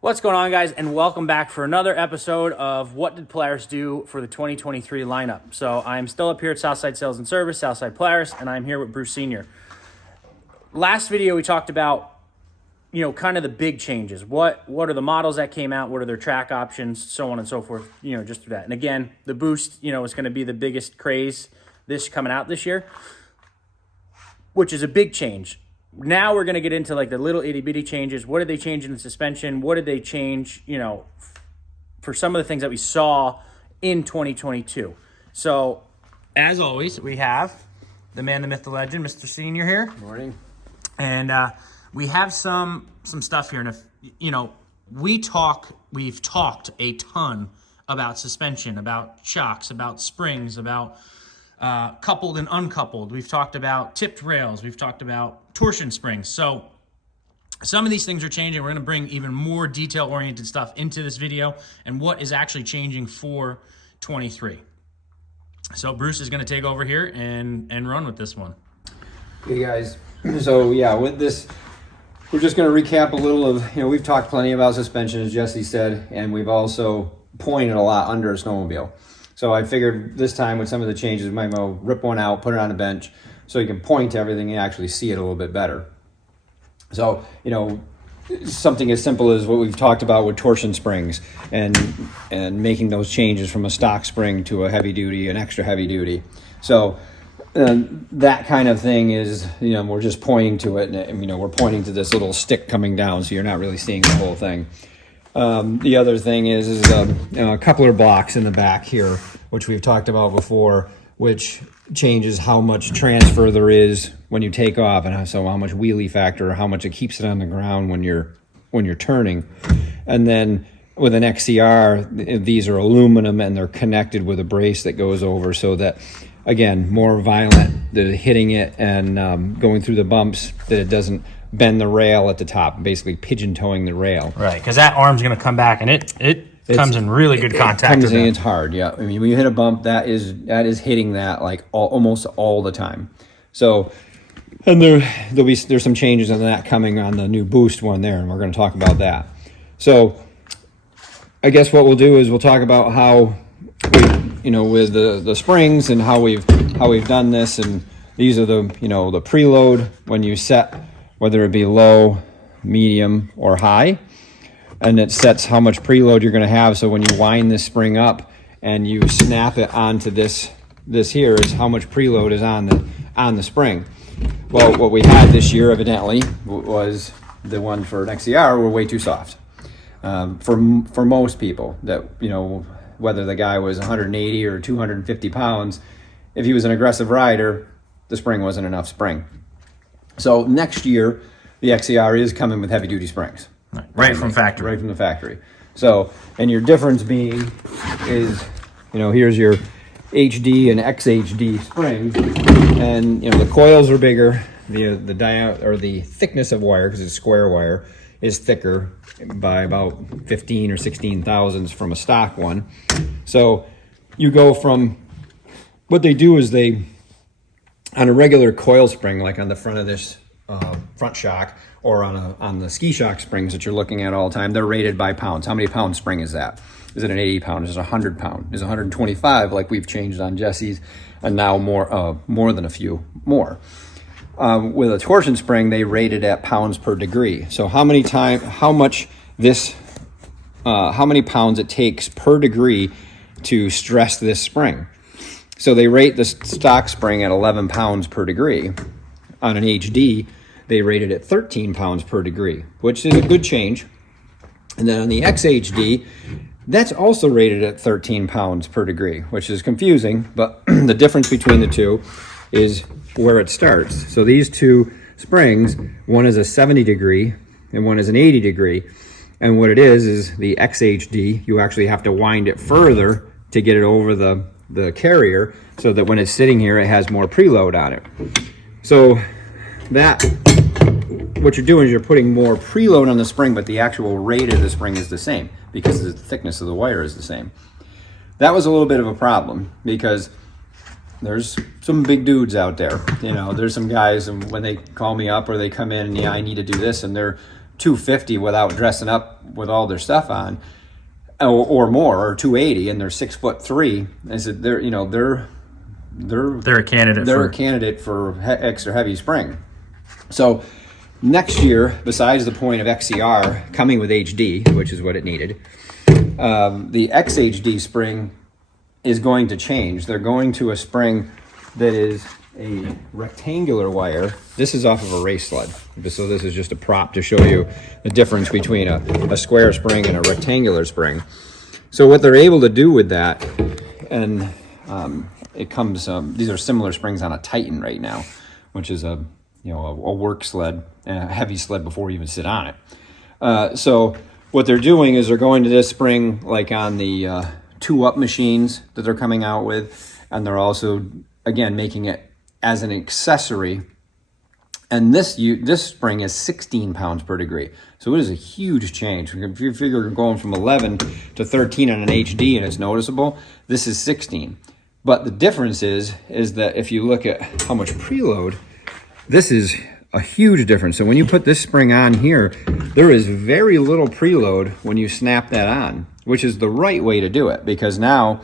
What's going on, guys, and welcome back for another episode of What Did Polaris Do for the 2023 lineup. So I'm still up here at Southside Sales and Service, Southside Polaris, and I'm here with Bruce Sr. Last video we talked about, kind of the big changes. What are the models that came out? What are their track options? So on and so forth, just through that. And again, the Boost, is going to be the biggest craze coming out this year, which is a big change. Now we're going to get into like the little itty bitty changes. What did they change in the suspension? What did they change, for some of the things that we saw in 2022? So as always, we have the man, the myth, the legend, Mr. Senior here. Morning. And we have some stuff here. And if, we've talked a ton about suspension, about shocks, about springs, about coupled and uncoupled. We've talked about tipped rails. We've talked about torsion springs. So some of these things are changing. We're going to bring even more detail-oriented stuff into this video and what is actually changing for 23. So Bruce is going to take over here and run with this one. Hey guys, so yeah, with this, we're just going to recap a little of, we've talked plenty about suspension, as Jesse said, and we've also pointed a lot under a snowmobile. So I figured this time with some of the changes, we might well rip one out, put it on a bench, so you can point to everything and actually see it a little bit better. So, something as simple as what we've talked about with torsion springs and making those changes from a stock spring to a heavy duty, an extra heavy duty. So that kind of thing is, we're just pointing to it, and we're pointing to this little stick coming down, so you're not really seeing the whole thing. The other thing is coupler blocks in the back here, which we've talked about before, which changes how much transfer there is when you take off, and so how much wheelie factor, or how much it keeps it on the ground when you're turning. And then with an XCR, these are aluminum and they're connected with a brace that goes over, so that, again, more violent, the hitting it and going through the bumps, that it doesn't bend the rail at the top, basically pigeon toeing the rail. Right, because that arm's going to come back, and it comes in really good contact. It's hard, yeah. I mean, when you hit a bump, that is hitting that like almost all the time. So, and there's some changes on that coming on the new Boost one there, and we're going to talk about that. So, I guess what we'll do is we'll talk about how with the springs and how we've done this, and these are the the preload when you set, whether it be low, medium, or high. And it sets how much preload you're going to have. So when you wind this spring up and you snap it onto this here is how much preload is on the spring. Well, what we had this year evidently was the one for an XCR were way too soft for most people. That whether the guy was 180 or 250 pounds, if he was an aggressive rider, the spring wasn't enough spring. So next year the XCR is coming with heavy duty springs. Right from factory. Right from the factory. So, and your difference being is, here's your HD and XHD springs, and the coils are bigger. The diameter or the thickness of wire, because it's square wire, is thicker by about 15 or 16 thousandths from a stock one. So you go from, what they do is they, on a regular coil spring, like on the front of this front shock, or on the ski shock springs that you're looking at all the time, they're rated by pounds. How many pound spring is that? Is it an 80 pound? Is it 100 pound? Is it 125 like we've changed on Jesse's, and now more than a few more. With a torsion spring, they rate it at pounds per degree. So how many pounds it takes per degree to stress this spring. So they rate the stock spring at 11 pounds per degree. On an HD, they rate it at 13 pounds per degree, which is a good change. And then on the XHD, that's also rated at 13 pounds per degree, which is confusing, but the difference between the two is where it starts. So these two springs, one is a 70 degree and one is an 80 degree. And what it is the XHD, you actually have to wind it further to get it over the carrier, so that when it's sitting here, it has more preload on it. So that, what you're doing is you're putting more preload on the spring, but the actual rate of the spring is the same because the thickness of the wire is the same. That was a little bit of a problem because there's some big dudes out there. There's some guys, and when they call me up or they come in and I need to do this, and they're 250 without dressing up with all their stuff on, or more, or 280, and they're 6'3". I said they're a candidate. They're a candidate for extra heavy spring. So next year, besides the point of XCR coming with HD, which is what it needed, the XHD spring is going to change. They're going to a spring that is a rectangular wire. This is off of a race sled. So this is just a prop to show you the difference between a square spring and a rectangular spring. So what they're able to do with that, and it comes, these are similar springs on a Titan right now, which is a work sled and a heavy sled before you even sit on it. So what they're doing is they're going to this spring like on the 2-up machines that they're coming out with, and they're also, again, making it as an accessory. And this spring is 16 pounds per degree. So it is a huge change. If you figure you're going from 11 to 13 on an HD and it's noticeable, this is 16. But the difference is that if you look at how much preload, this is a huge difference. So when you put this spring on here, there is very little preload when you snap that on, which is the right way to do it, because now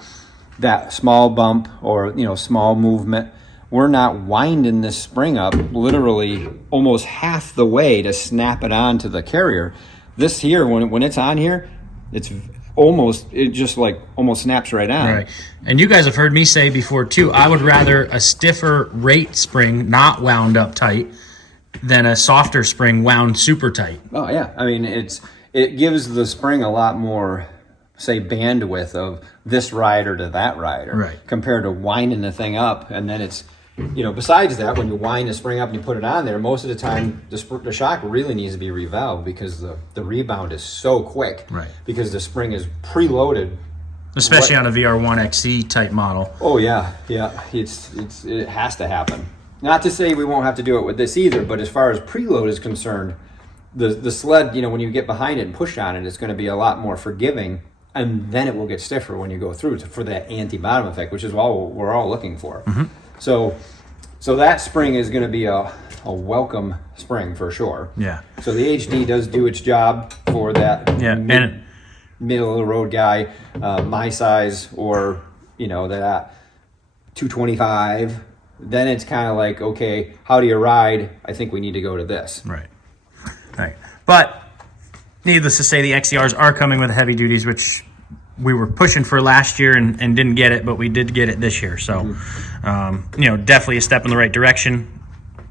that small bump or small movement, we're not winding this spring up literally almost half the way to snap it on to the carrier. This here, when it's on here, it just like almost snaps right on. Right. And you guys have heard me say before too, I would rather a stiffer rate spring not wound up tight than a softer spring wound super tight. Oh yeah, I mean it gives the spring a lot more, say, bandwidth of this rider to that rider, right, compared to winding the thing up. And then it's, besides that, when you wind the spring up and you put it on there, most of the time the shock really needs to be revalved because the rebound is so quick, right, because the spring is preloaded, especially on a VR1 XC type model. Oh yeah, it has to happen. Not to say we won't have to do it with this either, but as far as preload is concerned, the sled, when you get behind it and push on it, it's going to be a lot more forgiving, and then it will get stiffer when you go through for that anti-bottom effect, which is all we're all looking for. Mm-hmm. So that spring is going to be a welcome spring for sure. Yeah. So the HD does do its job for that middle of the road guy, my size, or that 225. Then it's kind of like, okay, how do you ride? I think we need to go to this. Right. But needless to say, the XCRs are coming with heavy duties, which we were pushing for last year and didn't get it, but we did get it this year. So, definitely a step in the right direction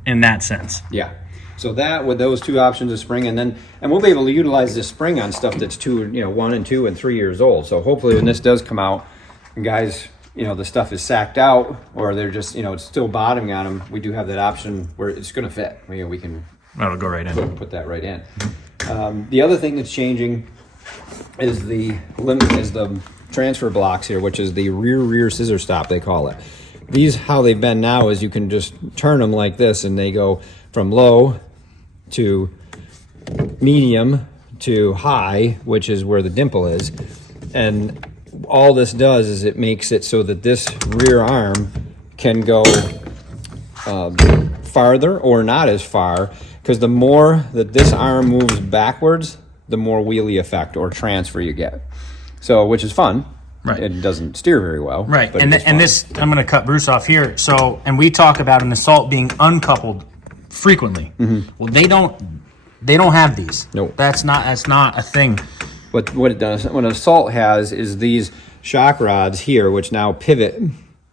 in that sense. Yeah. So that, with those two options of spring, and we'll be able to utilize this spring on stuff that's 1 and 2 and 3 years old. So hopefully when this does come out, and guys, the stuff is sacked out, or they're just, it's still bottoming on them, we do have that option where it's going to fit. We can that'll go right in. Put that right in. The other thing that's changing is the transfer blocks here, which is the rear scissor stop, they call it. These, how they've been now, is you can just turn them like this, and they go from low to medium to high, which is where the dimple is. And all this does is it makes it so that this rear arm can go farther or not as far, because the more that this arm moves backwards, the more wheelie effect or transfer you get. So, which is fun. Right. It doesn't steer very well. Right. And this, I'm going to cut Bruce off here. So, and we talk about an Assault being uncoupled frequently. Mm-hmm. Well, they don't have these. Nope. That's not a thing. What it does, what an Assault has, is these shock rods here, which now pivot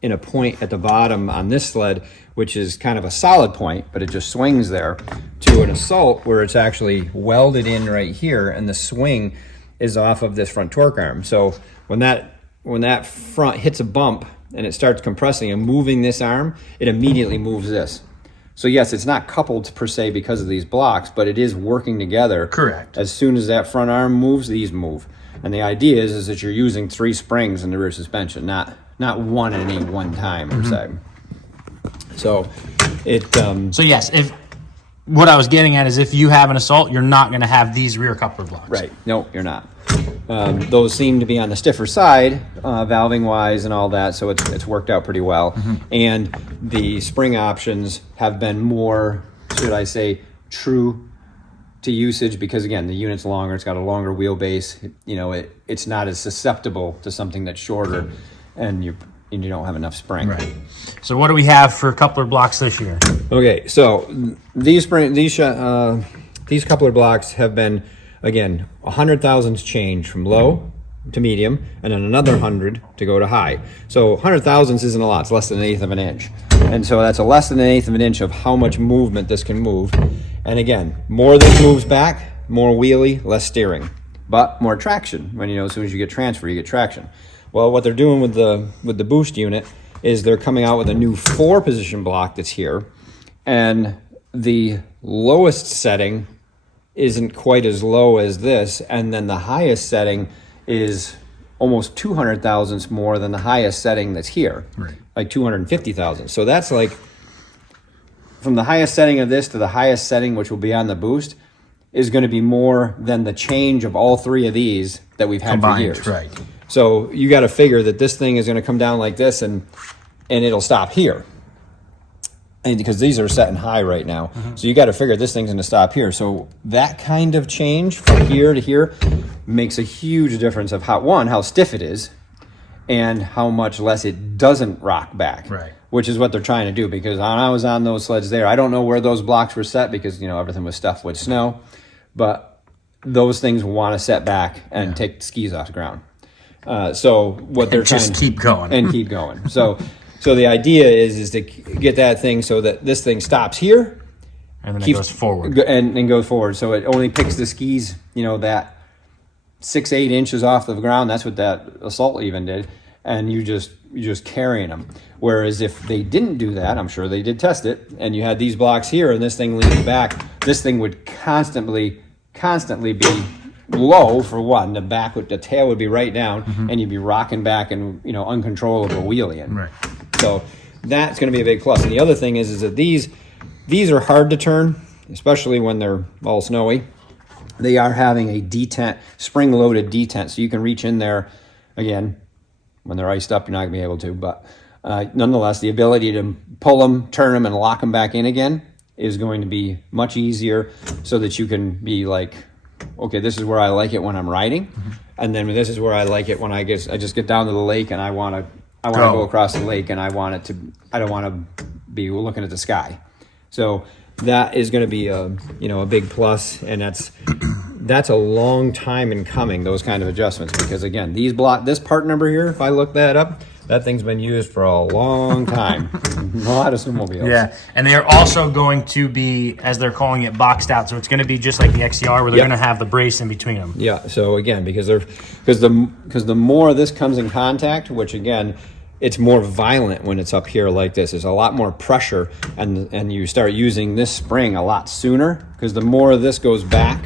in a point at the bottom on this sled, which is kind of a solid point, but it just swings there, to an Assault where it's actually welded in right here, and the swing is off of this front torque arm. So when that front hits a bump and it starts compressing and moving this arm, it immediately moves this. So yes, it's not coupled per se because of these blocks, but it is working together. Correct. As soon as that front arm moves, these move. And the idea is that you're using 3 springs in the rear suspension, not one at any one time per se. So it. So yes, what I was getting at is if you have an Assault, you're not going to have these rear coupler blocks. Right. No, you're not. Those seem to be on the stiffer side, valving wise and all that, so it's worked out pretty well. And the spring options have been more, should I say, true to usage, because again, the unit's longer, it's got a longer wheelbase. It's not as susceptible to something that's shorter, and you don't have enough spring. Right. So what do we have for coupler blocks this year? Okay, so these coupler blocks have been, again, 100,000 change from low to medium, and then another 100 to go to high. So 100,000 isn't a lot. It's less than 1/8 of an inch. And so that's a less than 1/8 of an inch of how much movement this can move. And again, more this moves back, more wheelie, less steering, but more traction. When as soon as you get transfer, you get traction. Well, what they're doing with the boost unit is they're coming out with a new 4-position block that's here, and the lowest setting isn't quite as low as this, and then the highest setting is almost 200 thousandths more than the highest setting that's here, right? Like 250 thousand. So that's like from the highest setting of this to the highest setting, which will be on the boost, is going to be more than the change of all 3 of these that we've had combined, for years. Right. So you got to figure that this thing is going to come down like this, and it'll stop here. And because these are set in high right now. So you got to figure this thing's going to stop here. So that kind of change from here to here makes a huge difference of how stiff it is and how much less it doesn't rock back. Right. Which is what they're trying to do, because when I was on those sleds there, I don't know where those blocks were set because everything was stuffed with snow, but those things want to set back and take the skis off the ground. So what they're trying just keep going and keep going. So the idea is to get that thing so that this thing stops here, and then it goes forward, and goes forward. So it only picks the skis, that 6-8 inches off the ground. That's what that Assault even did, and you're just carrying them. Whereas if they didn't do that, I'm sure they did test it, and you had these blocks here, and this thing leans back, this thing would constantly be low for one. The tail would be right down, and you'd be rocking back and uncontrollable wheeling. Right. So that's going to be a big plus. And the other thing is that these are hard to turn, especially when they're all snowy. They are having a detent, spring-loaded detent, so you can reach in there. Again, when they're iced up, you're not going to be able to, but nonetheless, the ability to pull them, turn them, and lock them back in again is going to be much easier, so that you can be like, okay, this is where I like it when I'm riding, and then this is where I like it when I just get down to the lake and I want to go across the lake, and I don't want to be looking at the sky. So that is going to be a big plus, and that's a long time in coming, those kind of adjustments, because again, this part number here, if I look that up, that thing's been used for a long time. A lot of snowmobiles. Yeah, and they're also going to be, as they're calling it, boxed out. So it's going to be just like the XCR, where they're going to have the brace in between them. Yeah. So again, because the more this comes in contact, which again, it's more violent when it's up here like this. There's a lot more pressure, and you start using this spring a lot sooner, because the more this goes back,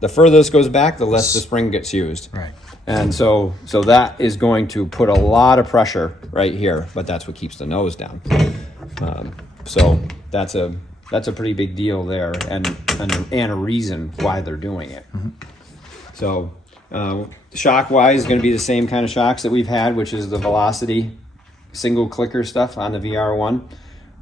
the further this goes back, the less the spring gets used. Right. And so that is going to put a lot of pressure right here, but that's what keeps the nose down. So that's a pretty big deal there, and a reason why they're doing it. So shock wise is going to be the same kind of shocks that we've had, which is the Velocity single clicker stuff on the VR1.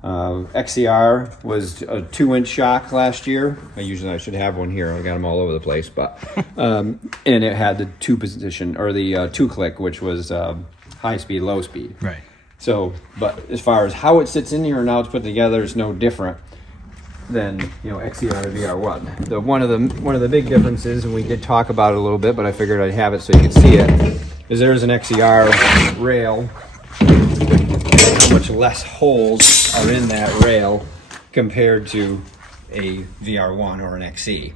XCR was a 2-inch shock last year. I should have one here. I got them all over the place, but and it had the 2-position, or the 2-click, which was high speed, low speed. Right. So, but as far as how it sits in here and how it's put together, it's no different than XCR to VR1. One of the big differences, and we did talk about it a little bit, but I figured I'd have it so you could see it, is there's an XCR rail. How much less holes are in that rail compared to a VR1 or an XC.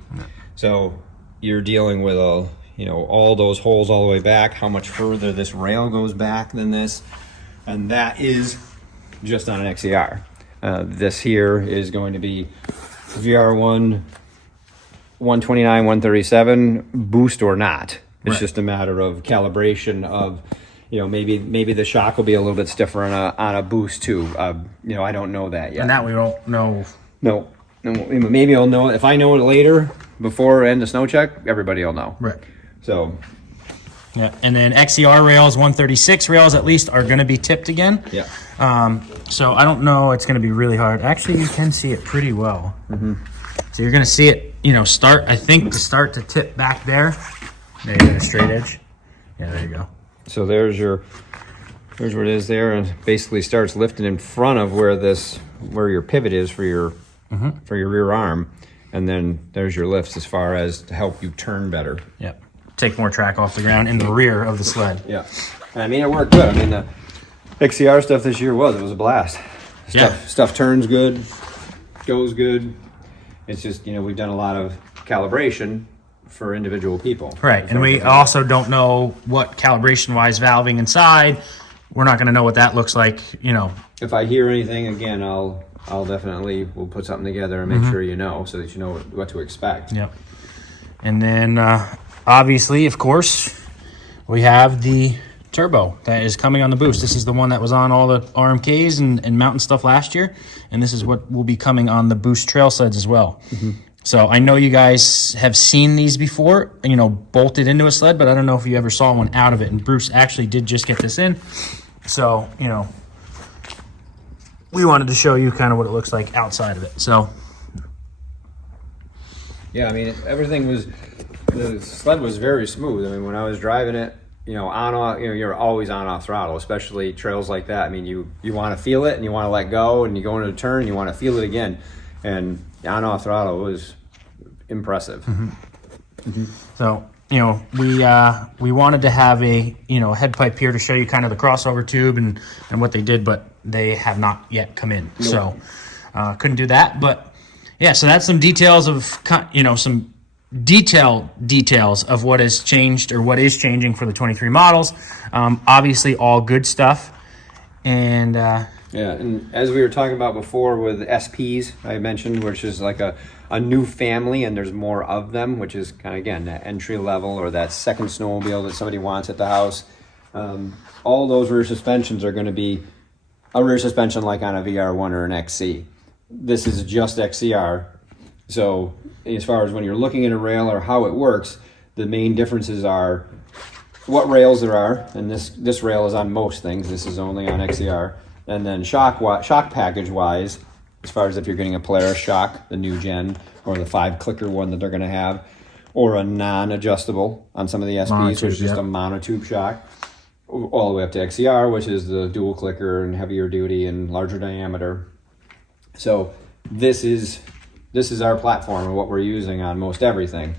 So you're dealing with all those holes all the way back, how much further this rail goes back than this, and that is just on an XCR. This here is going to be VR1 129, 137, boost or not. It's just a matter of calibration of, maybe the shock will be a little bit stiffer on a boost too. I don't know that yet. And that we don't know. No, And maybe I'll know if I know it later before end of snow check. Everybody will know. Right. So. Yeah, and then XER rails, 136 rails at least, are going to be tipped again. Yeah. So I don't know. It's going to be really hard. Actually, you can see it pretty well. So you're going to see it, start. I think to tip back there. There you go, straight edge. Yeah, there you go. So there's what it is there, and basically starts lifting in front of where your pivot is for your rear arm, and then there's your lifts as far as to help you turn better. Yep. Take more track off the ground in the rear of the sled. Yeah. And I mean, it worked good. I mean, the XCR stuff this year was a blast. Stuff turns good, goes good. It's just, we've done a lot of calibration for individual people. Right. And we also don't know what calibration-wise valving inside. We're not going to know what that looks like, If I hear anything, again, we'll put something together and make sure so that you know what to expect. Yep. And then, obviously, of course, we have the turbo that is coming on the boost. This is the one that was on all the RMKs and mountain stuff last year, and this is what will be coming on the boost trail sleds as well. So I know you guys have seen these before, bolted into a sled, but I don't know if you ever saw one out of it. And Bruce actually did just get this in, so we wanted to show you kind of what it looks like outside of it. So yeah, I mean, the sled was very smooth. I mean, when I was driving it, on off, you're always on off throttle, especially trails like that. I mean, you want to feel it and you want to let go, and you go into a turn and you want to feel it again. And on off throttle was impressive. So we wanted to have a head pipe here to show you kind of the crossover tube and what they did, but they have not yet come in. Nope. So couldn't do that. But yeah, so that's some details of some details of what has changed or what is changing for the 23 models. Obviously all good stuff. And yeah, and as we were talking about before with SPs, I mentioned, which is like a new family, and there's more of them, which is kind of, again, that entry level or that second snowmobile that somebody wants at the house. All those rear suspensions are going to be a rear suspension like on a VR1 or an XC. This is just XCR. So as far as when you're looking at a rail or how it works, the main differences are what rails there are, and this rail is on most things. This is only on XCR. And then shock package wise, as far as if you're getting a Polaris shock, the new gen, or the 5-clicker one that they're going to have, or a non-adjustable on some of the SPs, which is just a monotube shock, all the way up to XCR, which is the dual clicker and heavier duty and larger diameter. So this is our platform and what we're using on most everything,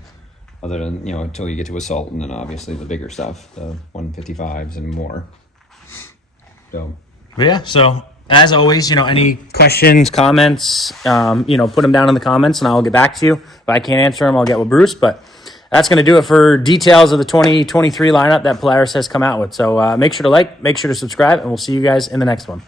other than, until you get to Assault, and then obviously the bigger stuff, the 155s and more. So. But yeah, so as always, any questions, comments, put them down in the comments and I'll get back to you. If I can't answer them, I'll get with Bruce. But that's going to do it for details of the 2023 lineup that Polaris has come out with. So make sure to make sure to subscribe, and we'll see you guys in the next one.